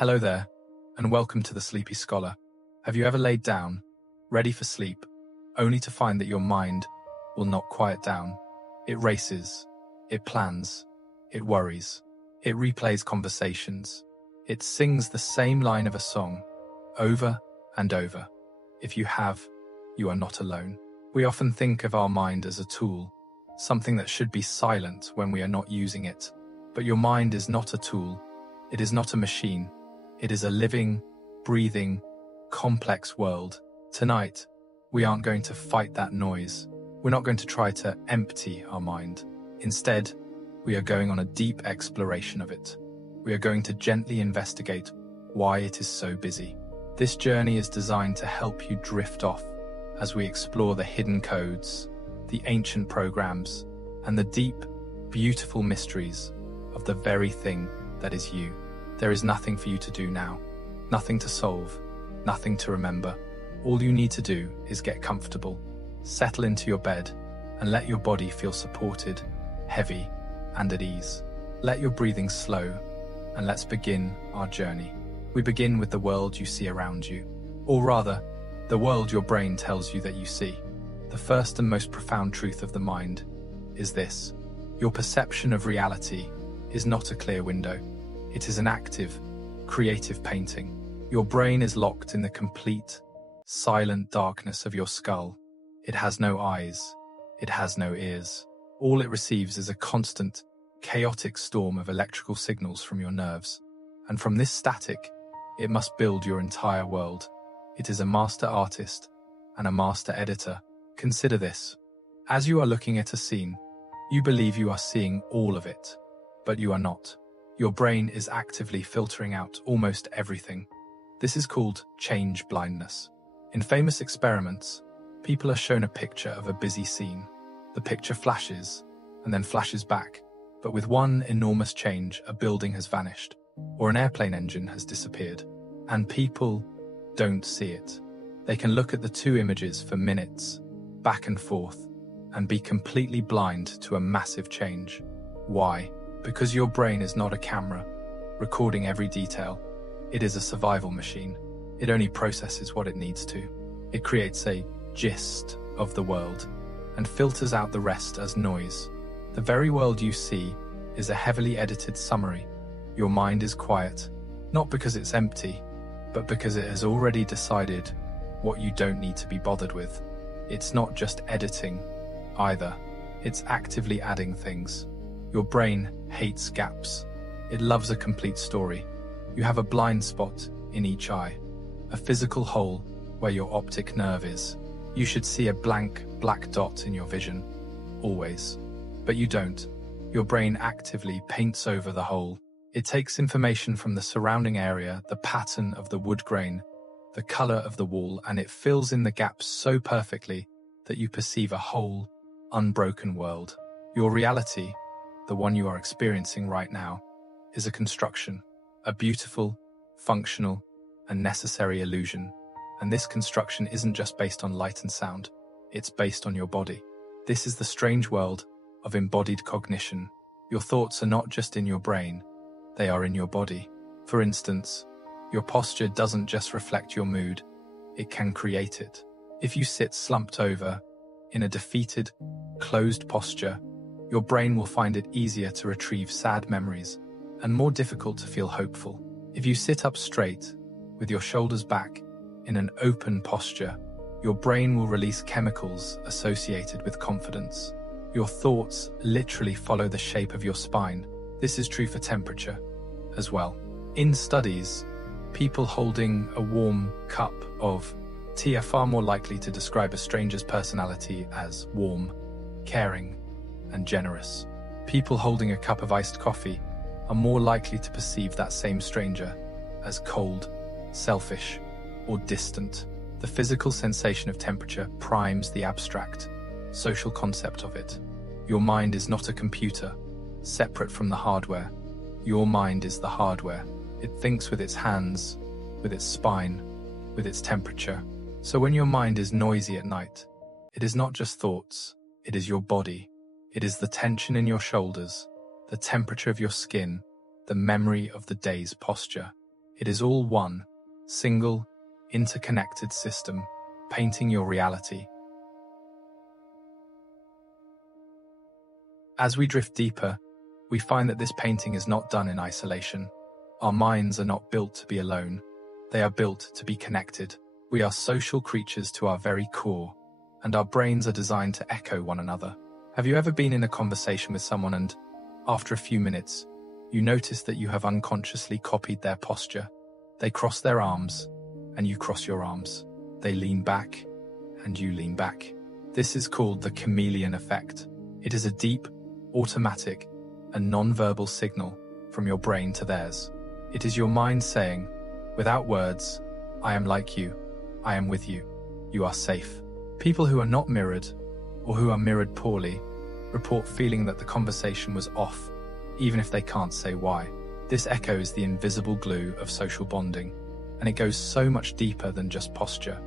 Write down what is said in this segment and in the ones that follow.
Hello there, and welcome to the Sleepy Scholar. Have you ever laid down, ready for sleep, only to find that your mind will not quiet down? It races, it plans, it worries, it replays conversations, it sings the same line of a song, over and over. If you have, you are not alone. We often think of our mind as a tool, something that should be silent when we are not using it. But your mind is not a tool, it is not a machine. It is a living, breathing, complex world. Tonight, we aren't going to fight that noise. We're not going to try to empty our mind. Instead, we are going on a deep exploration of it. We are going to gently investigate why it is so busy. This journey is designed to help you drift off as we explore the hidden codes, the ancient programs, and the deep, beautiful mysteries of the very thing that is you. There is nothing for you to do now, nothing to solve, nothing to remember. All you need to do is get comfortable, settle into your bed, and let your body feel supported, heavy, and at ease. Let your breathing slow, and let's begin our journey. We begin with the world you see around you, or rather, the world your brain tells you that you see. The first and most profound truth of the mind is this: your perception of reality is not a clear window. It is an active, creative painting. Your brain is locked in the complete, silent darkness of your skull. It has no eyes. It has no ears. All it receives is a constant, chaotic storm of electrical signals from your nerves. And from this static, it must build your entire world. It is a master artist and a master editor. Consider this. As you are looking at a scene, you believe you are seeing all of it, but you are not. Your brain is actively filtering out almost everything. This is called change blindness. In famous experiments, people are shown a picture of a busy scene. The picture flashes and then flashes back, but with one enormous change, a building has vanished, or an airplane engine has disappeared. And people don't see it. They can look at the two images for minutes, back and forth, and be completely blind to a massive change. Why? Because your brain is not a camera, recording every detail. It is a survival machine. It only processes what it needs to. It creates a gist of the world and filters out the rest as noise. The very world you see is a heavily edited summary. Your mind is quiet, not because it's empty, but because it has already decided what you don't need to be bothered with. It's not just editing, either. It's actively adding things. Your brain hates gaps. It loves a complete story. You have a blind spot in each eye, a physical hole where your optic nerve is. You should see a blank black dot in your vision, always. But you don't. Your brain actively paints over the hole. It takes information from the surrounding area, the pattern of the wood grain, the color of the wall, and it fills in the gaps so perfectly that you perceive a whole, unbroken world. Your reality, the one you are experiencing right now, is a construction, a beautiful, functional, and necessary illusion. And this construction isn't just based on light and sound, it's based on your body. This is the strange world of embodied cognition. Your thoughts are not just in your brain, they are in your body. For instance, your posture doesn't just reflect your mood, it can create it. If you sit slumped over, in a defeated, closed posture, your brain will find it easier to retrieve sad memories and more difficult to feel hopeful. If you sit up straight, with your shoulders back, in an open posture, your brain will release chemicals associated with confidence. Your thoughts literally follow the shape of your spine. This is true for temperature as well. In studies, people holding a warm cup of tea are far more likely to describe a stranger's personality as warm, caring, and generous. People holding a cup of iced coffee are more likely to perceive that same stranger as cold, selfish, or distant. The physical sensation of temperature primes the abstract, social concept of it. Your mind is not a computer, separate from the hardware. Your mind is the hardware. It thinks with its hands, with its spine, with its temperature. So when your mind is noisy at night, it is not just thoughts, it is your body. It is the tension in your shoulders, the temperature of your skin, the memory of the day's posture. It is all one, single, interconnected system, painting your reality. As we drift deeper, we find that this painting is not done in isolation. Our minds are not built to be alone. They are built to be connected. We are social creatures to our very core, and our brains are designed to echo one another. Have you ever been in a conversation with someone and, after a few minutes, you notice that you have unconsciously copied their posture? They cross their arms, and you cross your arms. They lean back, and you lean back. This is called the chameleon effect. It is a deep, automatic, and non-verbal signal from your brain to theirs. It is your mind saying, without words, I am like you, I am with you, you are safe. People who are not mirrored, or who are mirrored poorly, report feeling that the conversation was off, even if they can't say why. This echoes the invisible glue of social bonding, and it goes so much deeper than just posture.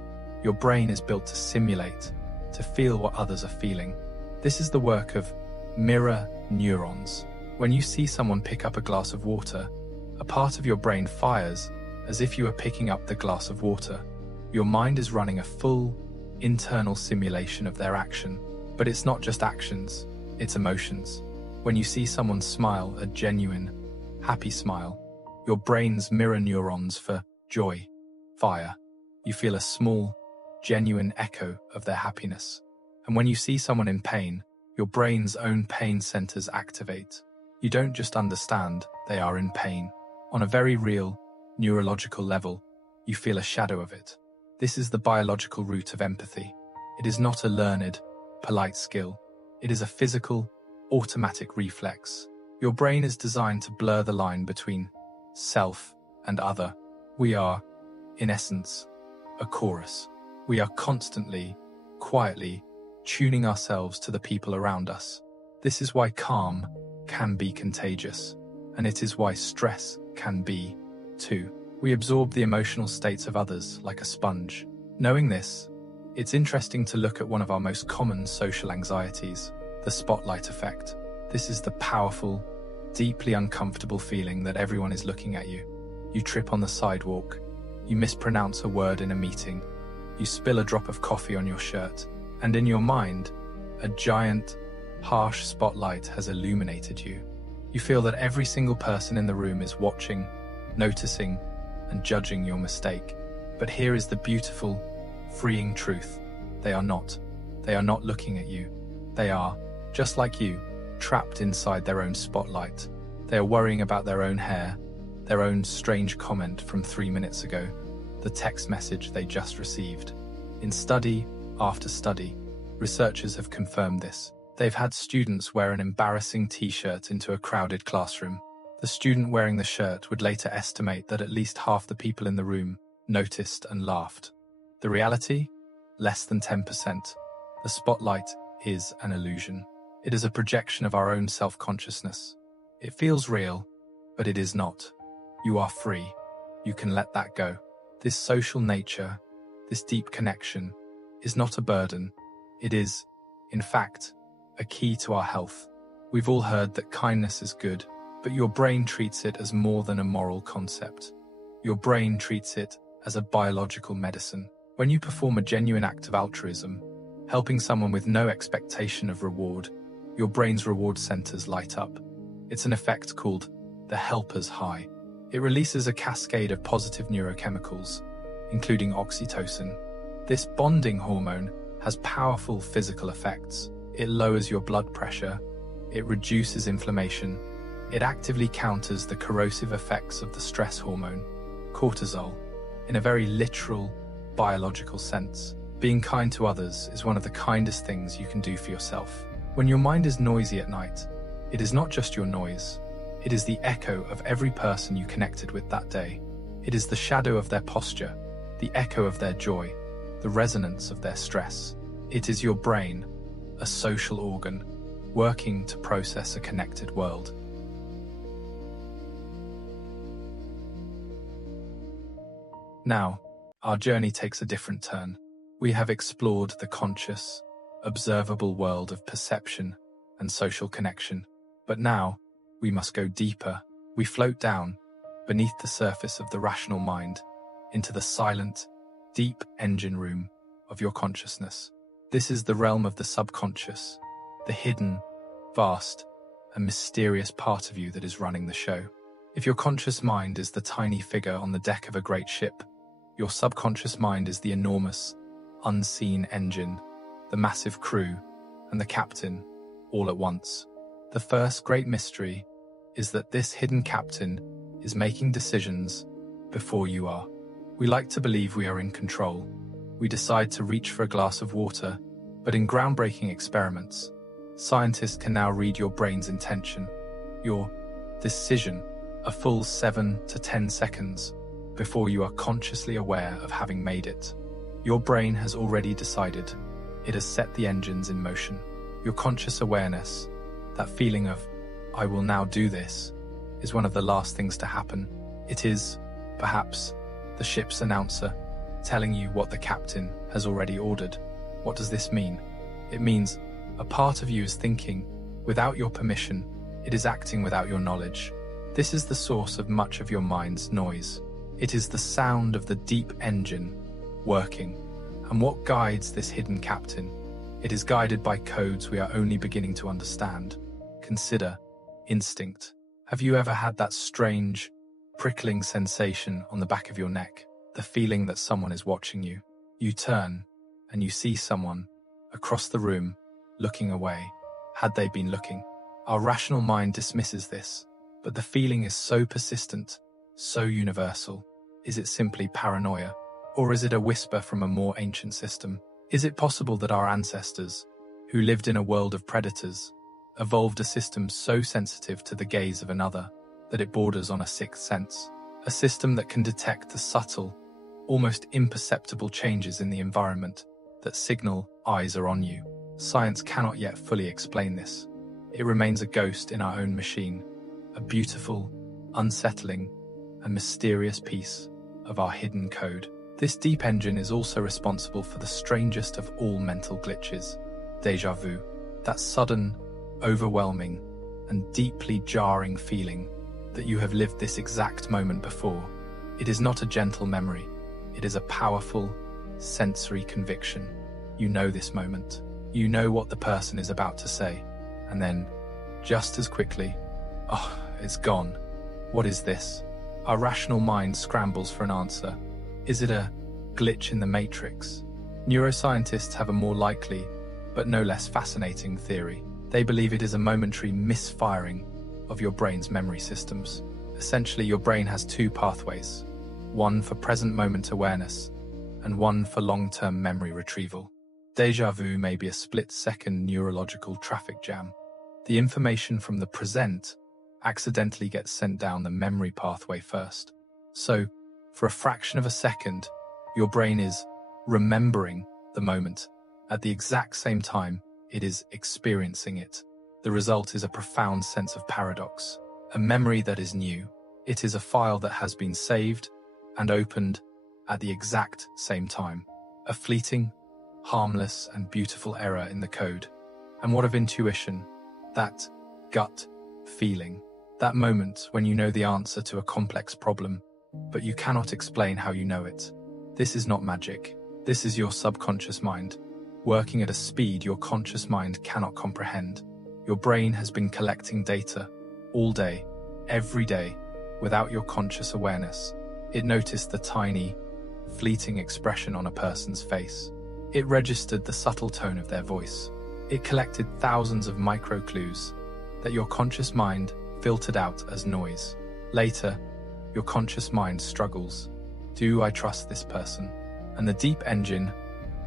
Your brain is built to simulate, to feel what others are feeling. This is the work of mirror neurons. When you see someone pick up a glass of water, a part of your brain fires as if you are picking up the glass of water. Your mind is running a full, internal simulation of their action. But it's not just actions, it's emotions. When you see someone smile, a genuine, happy smile, your brain's mirror neurons for joy fire. You feel a small, genuine echo of their happiness. And when you see someone in pain, your brain's own pain centers activate. You don't just understand, they are in pain. On a very real, neurological level, you feel a shadow of it. This is the biological root of empathy. It is not a learned, polite skill. It is a physical, automatic reflex. Your brain is designed to blur the line between self and other. We are, in essence, a chorus. We are constantly, quietly, tuning ourselves to the people around us. This is why calm can be contagious, and it is why stress can be, too. We absorb the emotional states of others like a sponge. Knowing this, it's interesting to look at one of our most common social anxieties, the spotlight effect. This is the powerful, deeply uncomfortable feeling that everyone is looking at you. You trip on the sidewalk, you mispronounce a word in a meeting, you spill a drop of coffee on your shirt, and in your mind, a giant, harsh spotlight has illuminated you. You feel that every single person in the room is watching, noticing, and judging your mistake. But here is the beautiful, freeing truth. They are not. They are not looking at you. They are, just like you, trapped inside their own spotlight. They are worrying about their own hair, their own strange comment from 3 minutes ago, the text message they just received. In study after study, researchers have confirmed this. They've had students wear an embarrassing t-shirt into a crowded classroom. The student wearing the shirt would later estimate that at least half the people in the room noticed and laughed. The reality? Less than 10%. The spotlight is an illusion. It is a projection of our own self-consciousness. It feels real, but it is not. You are free. You can let that go. This social nature, this deep connection, is not a burden. It is, in fact, a key to our health. We've all heard that kindness is good, but your brain treats it as more than a moral concept. Your brain treats it as a biological medicine. When you perform a genuine act of altruism, helping someone with no expectation of reward, your brain's reward centers light up. It's an effect called the helper's high. It releases a cascade of positive neurochemicals, including oxytocin. This bonding hormone has powerful physical effects. It lowers your blood pressure, it reduces inflammation, it actively counters the corrosive effects of the stress hormone, cortisol. In a very literal, biological sense, being kind to others is one of the kindest things you can do for yourself. When your mind is noisy at night, it is not just your noise. It is the echo of every person you connected with that day. It is the shadow of their posture, the echo of their joy, the resonance of their stress. It is your brain, a social organ, working to process a connected world. Now, our journey takes a different turn. We have explored the conscious, observable world of perception and social connection. But now, we must go deeper. We float down, beneath the surface of the rational mind, into the silent, deep engine room of your consciousness. This is the realm of the subconscious, the hidden, vast, and mysterious part of you that is running the show. If your conscious mind is the tiny figure on the deck of a great ship, your subconscious mind is the enormous, unseen engine, the massive crew, and the captain, all at once. The first great mystery is that this hidden captain is making decisions before you are. We like to believe we are in control. We decide to reach for a glass of water, but in groundbreaking experiments, scientists can now read your brain's intention, your decision, a full 7 to 10 seconds before you are consciously aware of having made it. Your brain has already decided. It has set the engines in motion. Your conscious awareness, that feeling of, I will now do this, is one of the last things to happen. It is, perhaps, the ship's announcer telling you what the captain has already ordered. What does this mean? It means a part of you is thinking without your permission. It is acting without your knowledge. This is the source of much of your mind's noise. It is the sound of the deep engine working. And what guides this hidden captain? It is guided by codes we are only beginning to understand. Consider instinct. Have you ever had that strange, prickling sensation on the back of your neck? The feeling that someone is watching you. You turn, and you see someone across the room looking away. Had they been looking? Our rational mind dismisses this, but the feeling is so persistent, so universal. Is it simply paranoia? Or is it a whisper from a more ancient system? Is it possible that our ancestors, who lived in a world of predators, evolved a system so sensitive to the gaze of another that it borders on a sixth sense? A system that can detect the subtle, almost imperceptible changes in the environment that signal eyes are on you. Science cannot yet fully explain this. It remains a ghost in our own machine, a beautiful, unsettling, and mysterious piece of our hidden code. This deep engine is also responsible for the strangest of all mental glitches, déjà vu, that sudden, overwhelming, and deeply jarring feeling that you have lived this exact moment before. It is not a gentle memory. It is a powerful, sensory conviction. You know this moment. You know what the person is about to say. And then, just as quickly, oh, it's gone. What is this? Our rational mind scrambles for an answer. Is it a glitch in the matrix? Neuroscientists have a more likely, but no less fascinating theory. They believe it is a momentary misfiring of your brain's memory systems. Essentially, your brain has two pathways, one for present moment awareness and one for long-term memory retrieval. Déjà vu may be a split-second neurological traffic jam. The information from the present accidentally gets sent down the memory pathway first. So, for a fraction of a second, your brain is remembering the moment. At the exact same time, it is experiencing it. The result is a profound sense of paradox. A memory that is new. It is a file that has been saved and opened at the exact same time. A fleeting, harmless, and beautiful error in the code. And what of intuition? That gut feeling. That moment when you know the answer to a complex problem, but you cannot explain how you know it. This is not magic. This is your subconscious mind, working at a speed your conscious mind cannot comprehend. Your brain has been collecting data all day, every day, without your conscious awareness. It noticed the tiny, fleeting expression on a person's face. It registered the subtle tone of their voice. It collected thousands of micro-clues that your conscious mind filtered out as noise. Later, your conscious mind struggles. Do I trust this person? And the deep engine,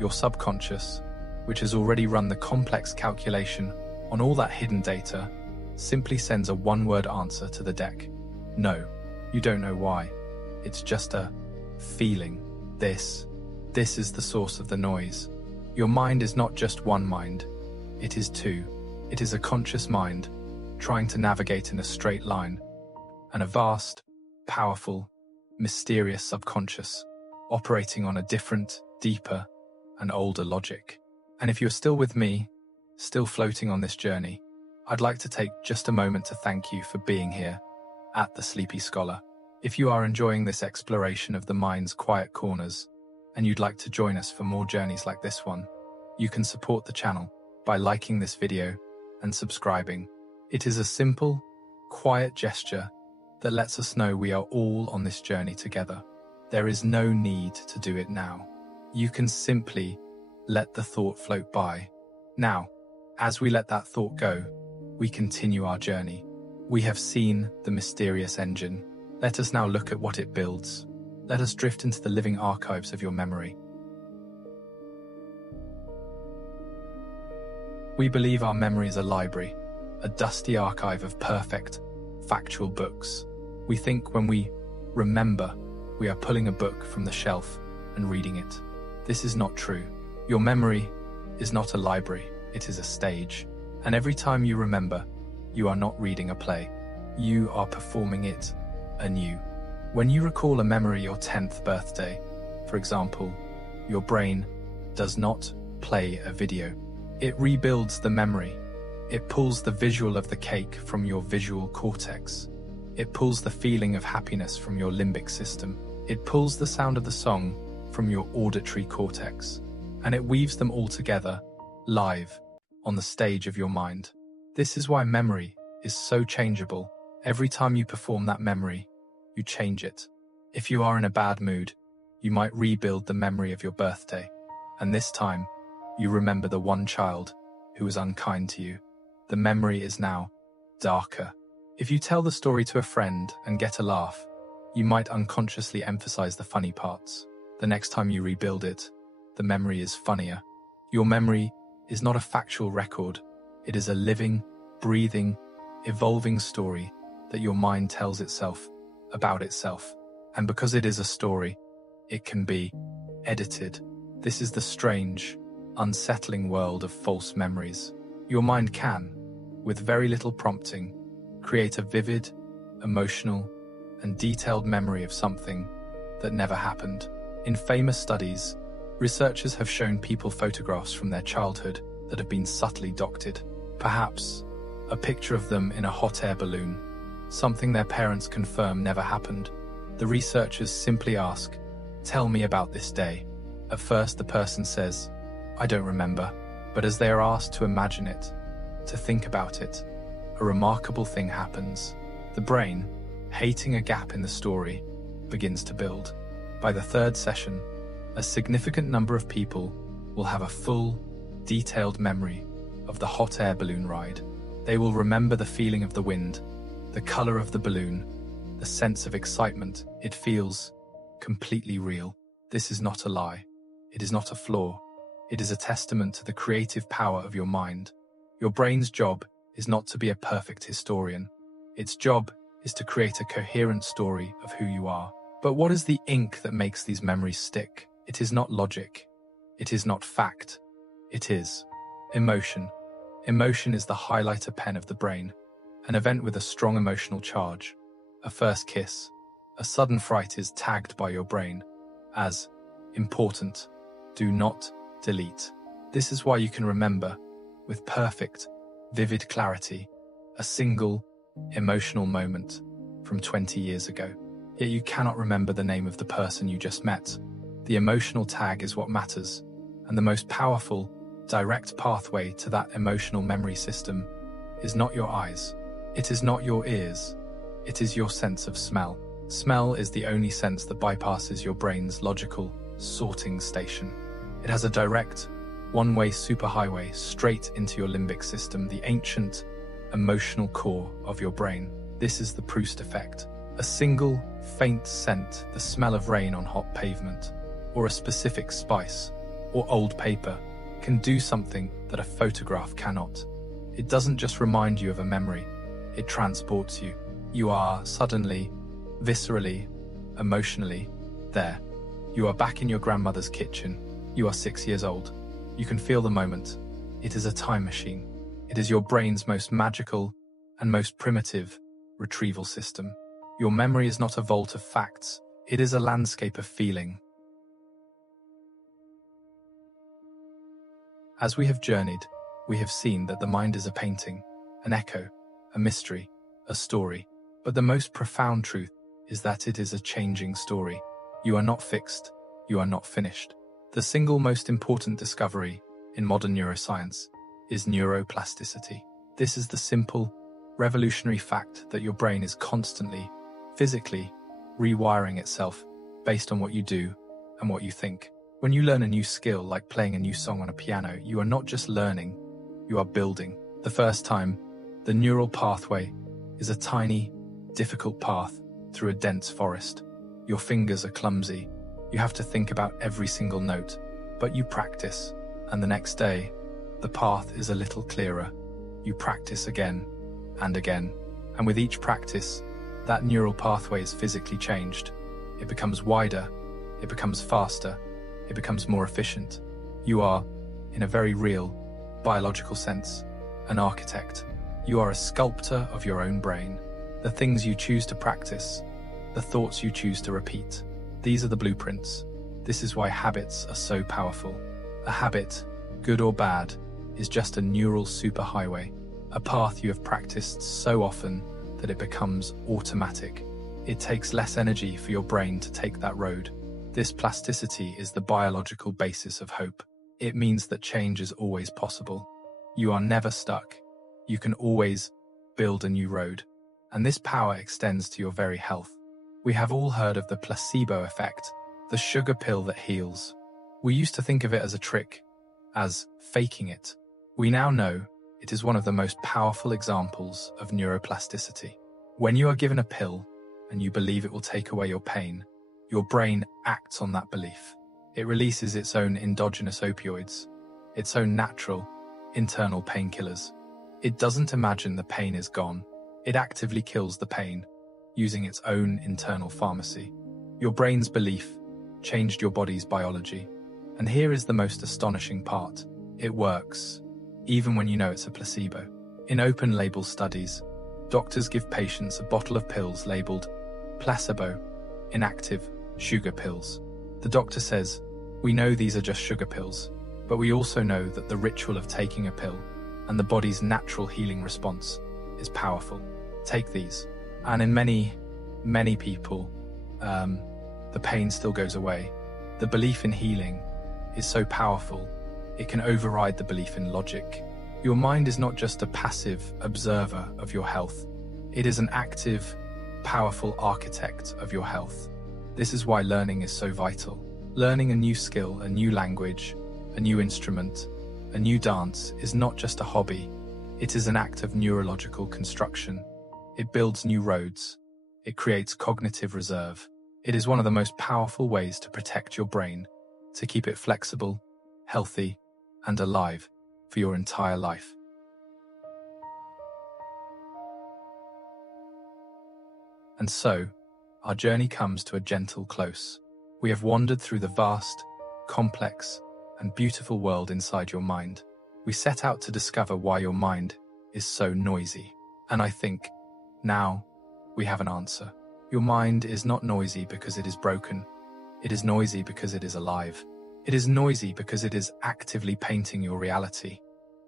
your subconscious, which has already run the complex calculation on all that hidden data, simply sends a one-word answer to the deck. No, you don't know why. It's just a feeling. This is the source of the noise. Your mind is not just one mind. It is two. It is a conscious mind, trying to navigate in a straight line, and a vast, powerful, mysterious subconscious, operating on a different, deeper, and older logic. And if you're still with me, still floating on this journey, I'd like to take just a moment to thank you for being here at The Sleepy Scholar. If you are enjoying this exploration of the mind's quiet corners, and you'd like to join us for more journeys like this one, you can support the channel by liking this video and subscribing. It is a simple, quiet gesture that lets us know we are all on this journey together. There is no need to do it now. You can simply let the thought float by. Now, as we let that thought go, we continue our journey. We have seen the mysterious engine. Let us now look at what it builds. Let us drift into the living archives of your memory. We believe our memory is a library, a dusty archive of perfect, factual books. We think when we remember, we are pulling a book from the shelf and reading it. This is not true. Your memory is not a library, it is a stage. And every time you remember, you are not reading a play. You are performing it anew. When you recall a memory, your 10th birthday, for example, your brain does not play a video. It rebuilds the memory. It pulls the visual of the cake from your visual cortex. It pulls the feeling of happiness from your limbic system. It pulls the sound of the song from your auditory cortex. And it weaves them all together, live, on the stage of your mind. This is why memory is so changeable. Every time you perform that memory, you change it. If you are in a bad mood, you might rebuild the memory of your birthday. And this time, you remember the one child who was unkind to you. The memory is now darker. If you tell the story to a friend and get a laugh, you might unconsciously emphasize the funny parts. The next time you rebuild it, the memory is funnier. Your memory is not a factual record. It is a living, breathing, evolving story that your mind tells itself about itself. And because it is a story, it can be edited. This is the strange, unsettling world of false memories. Your mind can, with very little prompting, create a vivid, emotional, and detailed memory of something that never happened. In famous studies, researchers have shown people photographs from their childhood that have been subtly doctored. Perhaps a picture of them in a hot air balloon, something their parents confirm never happened. The researchers simply ask, "Tell me about this day." At first the person says, "I don't remember," but as they are asked to imagine it, to think about it, a remarkable thing happens. The brain, hating a gap in the story, begins to build. By the third session, a significant number of people will have a full, detailed memory of the hot air balloon ride. They will remember the feeling of the wind, the color of the balloon, the sense of excitement. It feels completely real. This is not a lie. It is not a flaw. It is a testament to the creative power of your mind. Your brain's job is not to be a perfect historian. Its job is to create a coherent story of who you are. But what is the ink that makes these memories stick? It is not logic. It is not fact. It is emotion. Emotion is the highlighter pen of the brain. An event with a strong emotional charge, a first kiss, a sudden fright is tagged by your brain as important. Do not delete. This is why you can remember, with perfect, vivid clarity, a single, emotional moment from 20 years ago. Yet you cannot remember the name of the person you just met. The emotional tag is what matters, and the most powerful, direct pathway to that emotional memory system is not your eyes. It is not your ears. It is your sense of smell. Smell is the only sense that bypasses your brain's logical sorting station. It has a direct, one-way superhighway straight into your limbic system, the ancient, emotional core of your brain. This is the Proust effect. A single, faint scent, the smell of rain on hot pavement, or a specific spice, or old paper, can do something that a photograph cannot. It doesn't just remind you of a memory, it transports you. You are suddenly, viscerally, emotionally there. You are back in your grandmother's kitchen. You are 6 years old. You can feel the moment. It is a time machine. It is your brain's most magical and most primitive retrieval system. Your memory is not a vault of facts. It is a landscape of feeling. As we have journeyed, we have seen that the mind is a painting, an echo, a mystery, a story. But the most profound truth is that it is a changing story. You are not fixed. You are not finished. The single most important discovery in modern neuroscience is neuroplasticity. This is the simple, revolutionary fact that your brain is constantly, physically, rewiring itself based on what you do and what you think. When you learn a new skill, like playing a new song on a piano, you are not just learning, you are building. The first time, the neural pathway is a tiny, difficult path through a dense forest. Your fingers are clumsy. You have to think about every single note, but you practice, and the next day, the path is a little clearer. You practice again and again, and with each practice, that neural pathway is physically changed. It becomes wider, it becomes faster, it becomes more efficient. You are, in a very real, biological sense, an architect. You are a sculptor of your own brain. The things you choose to practice, the thoughts you choose to repeat, these are the blueprints. This is why habits are so powerful. A habit, good or bad, is just a neural superhighway, a path you have practiced so often that it becomes automatic. It takes less energy for your brain to take that road. This plasticity is the biological basis of hope. It means that change is always possible. You are never stuck. You can always build a new road. And this power extends to your very health. We have all heard of the placebo effect, the sugar pill that heals. We used to think of it as a trick, as faking it. We now know it is one of the most powerful examples of neuroplasticity. When you are given a pill and you believe it will take away your pain, your brain acts on that belief. It releases its own endogenous opioids, its own natural, internal painkillers. It doesn't imagine the pain is gone. It actively kills the pain, using its own internal pharmacy. Your brain's belief changed your body's biology. And here is the most astonishing part. It works, even when you know it's a placebo. In open-label studies, doctors give patients a bottle of pills labeled placebo, inactive sugar pills. The doctor says, "We know these are just sugar pills, but we also know that the ritual of taking a pill and the body's natural healing response is powerful. Take these." And in many people, the pain still goes away. The belief in healing is so powerful, it can override the belief in logic. Your mind is not just a passive observer of your health. It is an active, powerful architect of your health. This is why learning is so vital. Learning a new skill, a new language, a new instrument, a new dance is not just a hobby. It is an act of neurological construction. It builds new roads. It creates cognitive reserve. It is one of the most powerful ways to protect your brain, to keep it flexible, healthy, and alive for your entire life. And so, our journey comes to a gentle close. We have wandered through the vast, complex, and beautiful world inside your mind. We set out to discover why your mind is so noisy. And I think, now, we have an answer. Your mind is not noisy because it is broken. It is noisy because it is alive. It is noisy because it is actively painting your reality.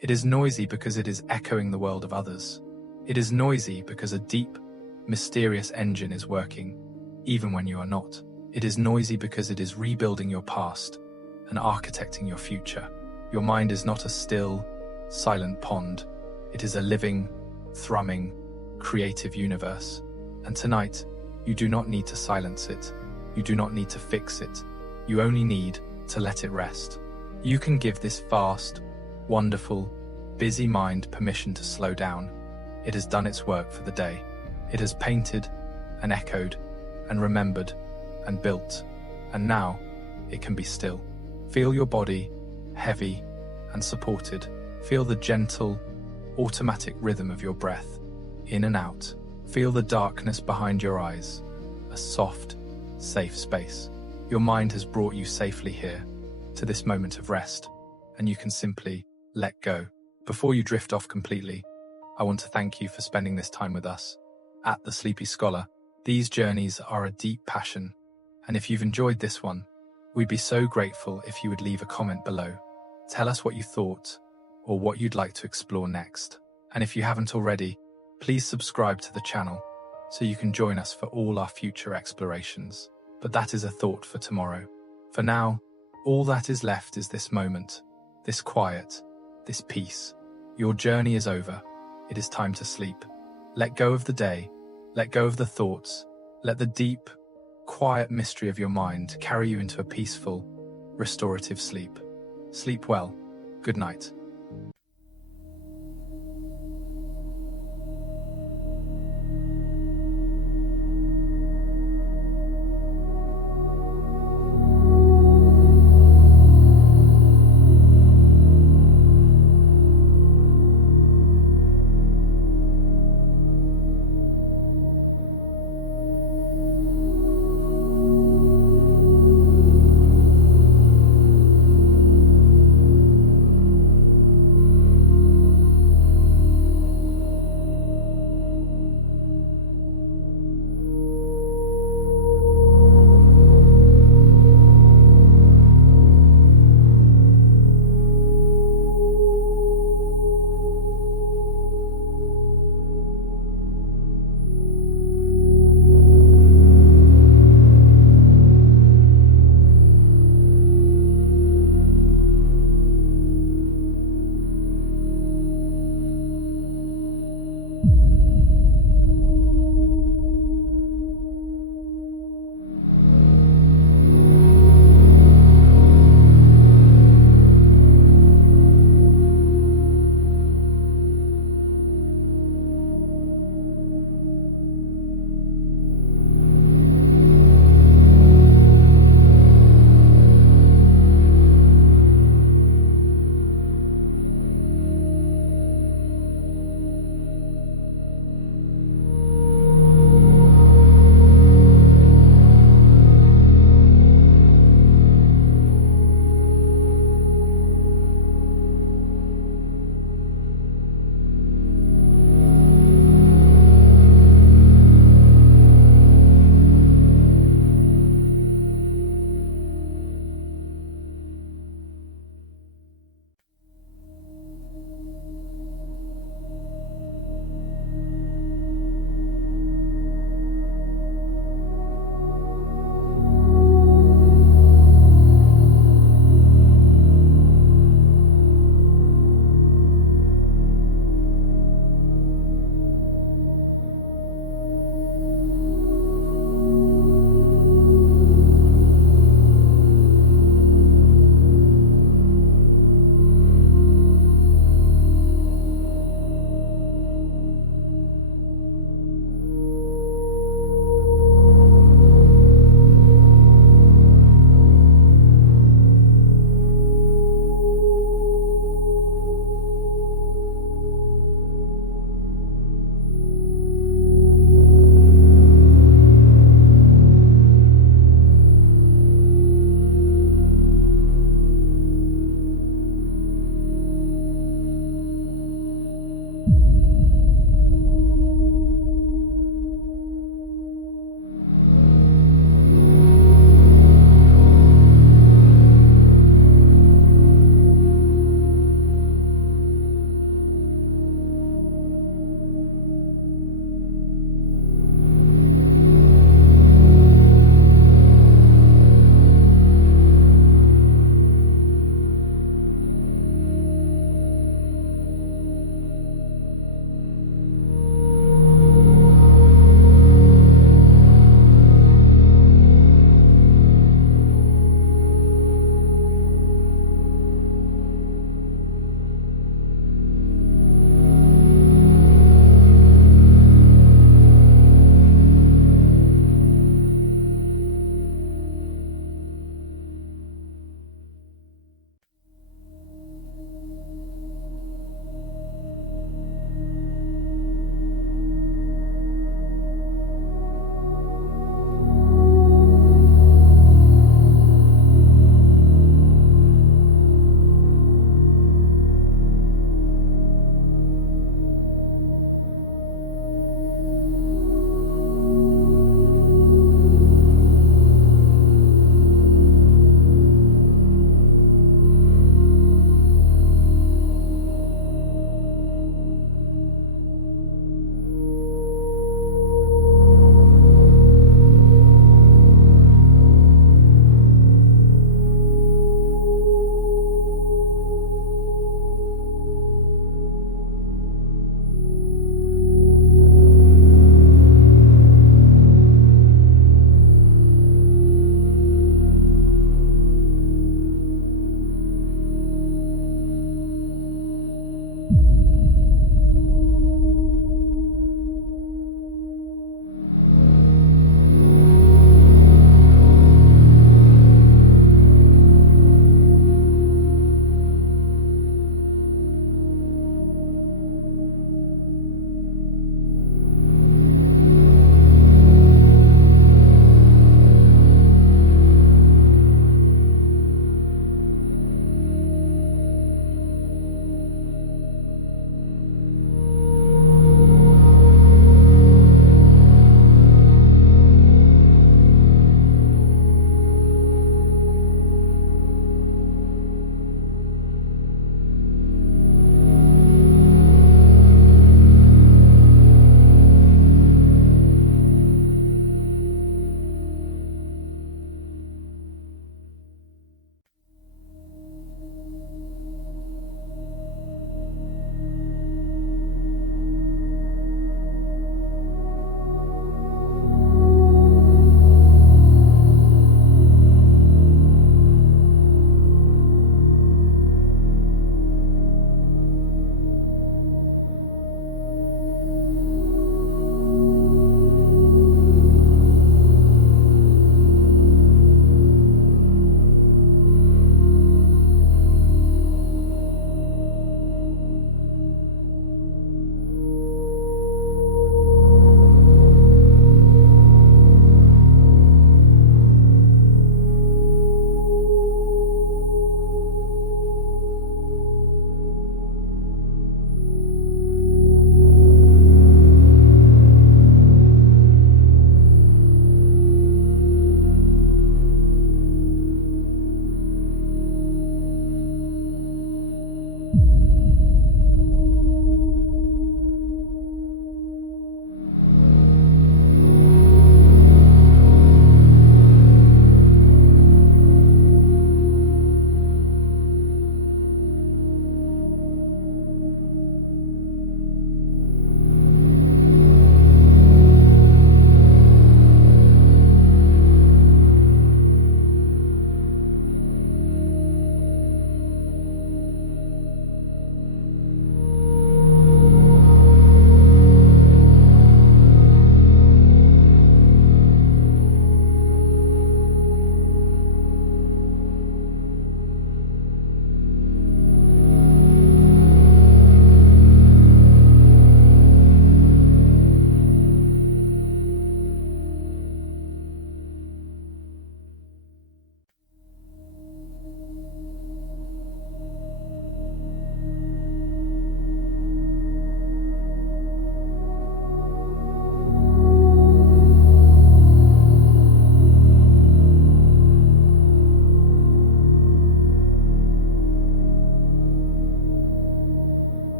It is noisy because it is echoing the world of others. It is noisy because a deep, mysterious engine is working, even when you are not. It is noisy because it is rebuilding your past and architecting your future. Your mind is not a still, silent pond. It is a living, thrumming, creative universe. And tonight, you do not need to silence it. You do not need to fix it. You only need to let it rest. You can give this vast, wonderful, busy mind permission to slow down. It has done its work for the day. It has painted and echoed and remembered and built. And now, it can be still. Feel your body, heavy and supported. Feel the gentle, automatic rhythm of your breath, in and out. Feel the darkness behind your eyes, a soft, safe space. Your mind has brought you safely here, to this moment of rest, and you can simply let go. Before you drift off completely, I want to thank you for spending this time with us. At The Sleepy Scholar, these journeys are a deep passion, and if you've enjoyed this one, we'd be so grateful if you would leave a comment below. Tell us what you thought, or what you'd like to explore next. And if you haven't already, please subscribe to the channel so you can join us for all our future explorations. But that is a thought for tomorrow. For now, all that is left is this moment, this quiet, this peace. Your journey is over. It is time to sleep. Let go of the day. Let go of the thoughts. Let the deep, quiet mystery of your mind carry you into a peaceful, restorative sleep. Sleep well. Good night.